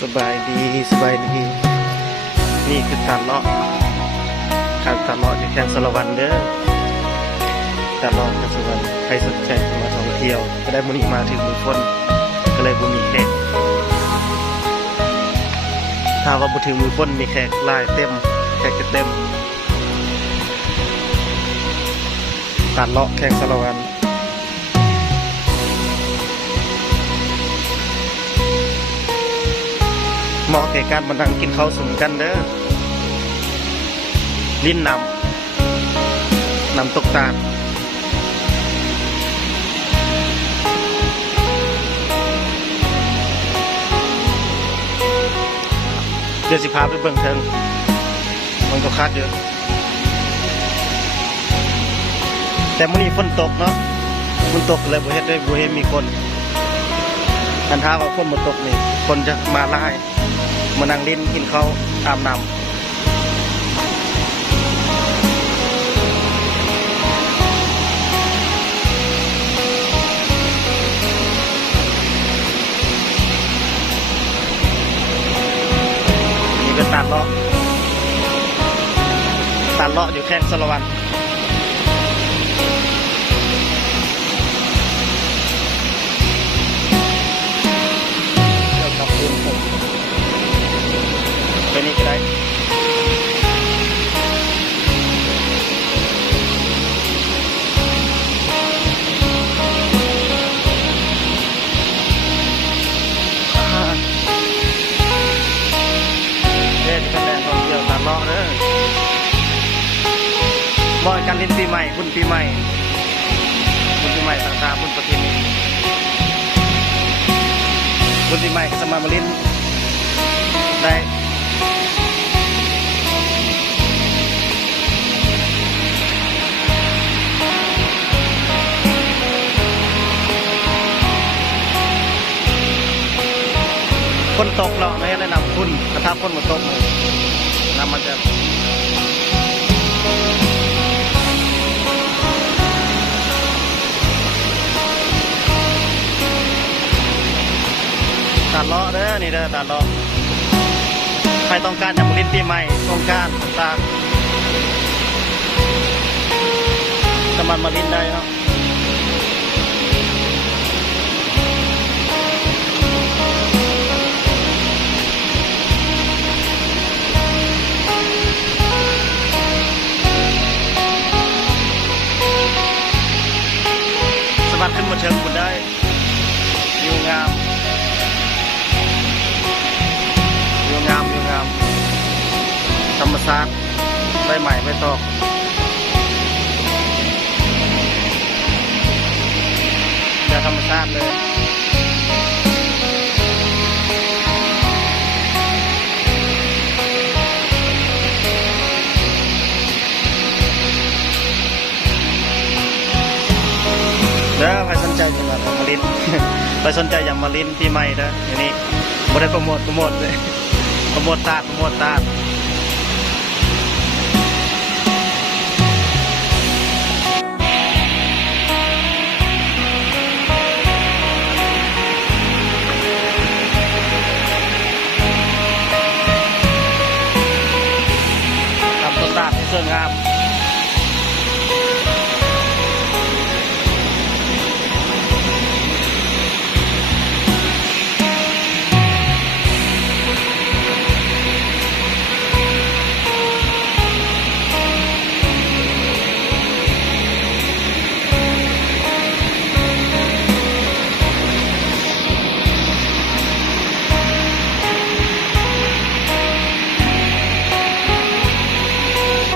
สบายดีนี่คือการเลาะอยู่แข่งสารวันเด้อการเลาะแข่งสารวันใครสนใจมาท่องเที่ยวก็ได้มื้อนี้มาถึงมือคนก็เลยบ่มีแขกถ้าว่าบ่ถึงมือคนมีแขกหลายเต็มแขกจะเต็มการเลาะแข่งสารวันเหมาะแก่การมานั่งกินข้าวสมกันเด้อลิ้นน้ำตกตาลเดี๋ยวสิพาไปเบิ่งเทิงมันก็คัดเยอะแต่มื้อนี้ฝนตกเนาะฝนตกเลยบ่เฮ็ดมีคนอันท้าว่าฝนบ่ตกนี่คนจะมาหลายมานั่งเล่นกินข้าวอาบน้ำนี่ก็ตัดเลาะอยู่แข้งสารวันเดี๋ยวกับคุณผมไปนี่ก็ได้เล่นเป็นแหล่งท่องเที่ยวตัดเลาะเด้อบ่อยการเล่นปีใหม่บุญปีใหม่ต่างๆบุญประเพณีบุญปีใหม่ก็สามารถมาเล่นได้คนตกเราไม่ได้นำคุณถ้าคนมาตกเลยนำมันจะตาเลาะเด้อนี่เด้อตาเลาะใครต้องการจะมาเล่นปีใหม่ต้องการต่างๆสามารถมาเล่นได้เนาะสามารถขึ้นมาเชิงคุณได้วิวงามธรรมชาติใบใหม่ใบตอกจะธรรมชาติเลยแล้วใครสนใจอย่างมาลิ้น ใครสนใจอย่างมาลิ้นที่ใหม่นะอันนี้ไม่ได้โปรโมทเลยโปรโมทตาด